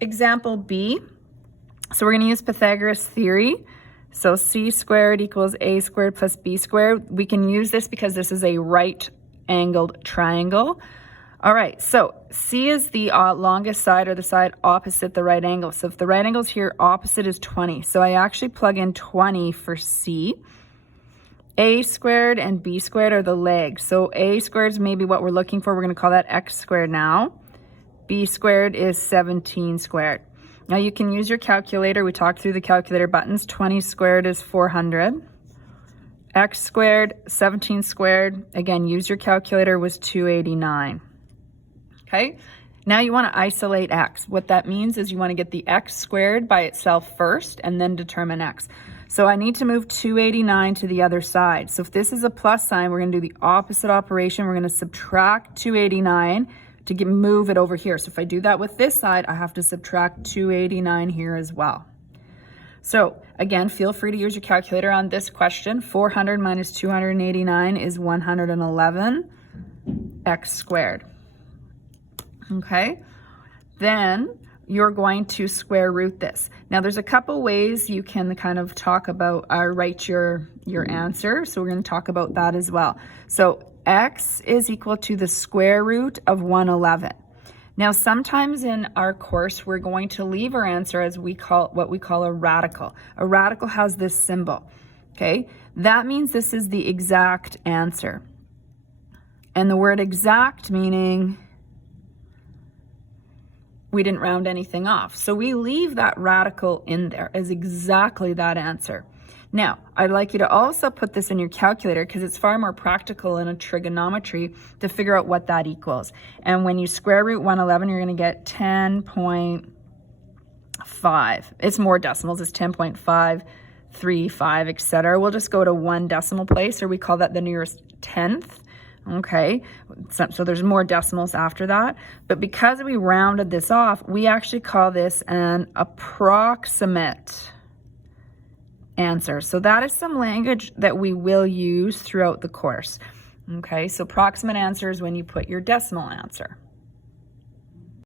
example B. So we're going to use Pythagorean theory. So c squared equals a squared plus b squared. We can use this because this is a right-angled triangle. All right, so C is the longest side, or the side opposite the right angle. So if the right angle is here, opposite is 20. So I actually plug in 20 for C. A squared and B squared are the legs. So A squared is maybe what we're looking for. We're going to call that x squared now. B squared is 17 squared. Now you can use your calculator. We talked through the calculator buttons. 20 squared is 400. X squared, 17 squared. Again, use your calculator, was 289. Okay, now you want to isolate x. What that means is you want to get the x squared by itself first and then determine x. So I need to move 289 to the other side. So if this is a plus sign, we're going to do the opposite operation. We're going to subtract 289 to move it over here. So if I do that with this side, I have to subtract 289 here as well. So again, feel free to use your calculator on this question. 400 minus 289 is 111 x squared. Okay, then you're going to square root this. Now there's a couple ways you can kind of talk about, write your answer. So we're going to talk about that as well. So x is equal to the square root of 111. Now sometimes in our course, we're going to leave our answer as what we call a radical. A radical has this symbol, okay? That means this is the exact answer. And the word exact meaning we didn't round anything off. So we leave that radical in there as exactly that answer. Now, I'd like you to also put this in your calculator because it's far more practical in a trigonometry to figure out what that equals. And when you square root 111, you're going to get 10.5. It's more decimals. It's 10.535, etc. We'll just go to one decimal place, or we call that the nearest tenth. Okay, so there's more decimals after that. But because we rounded this off, we actually call this an approximate answer. So that is some language that we will use throughout the course. Okay, so approximate answer is when you put your decimal answer.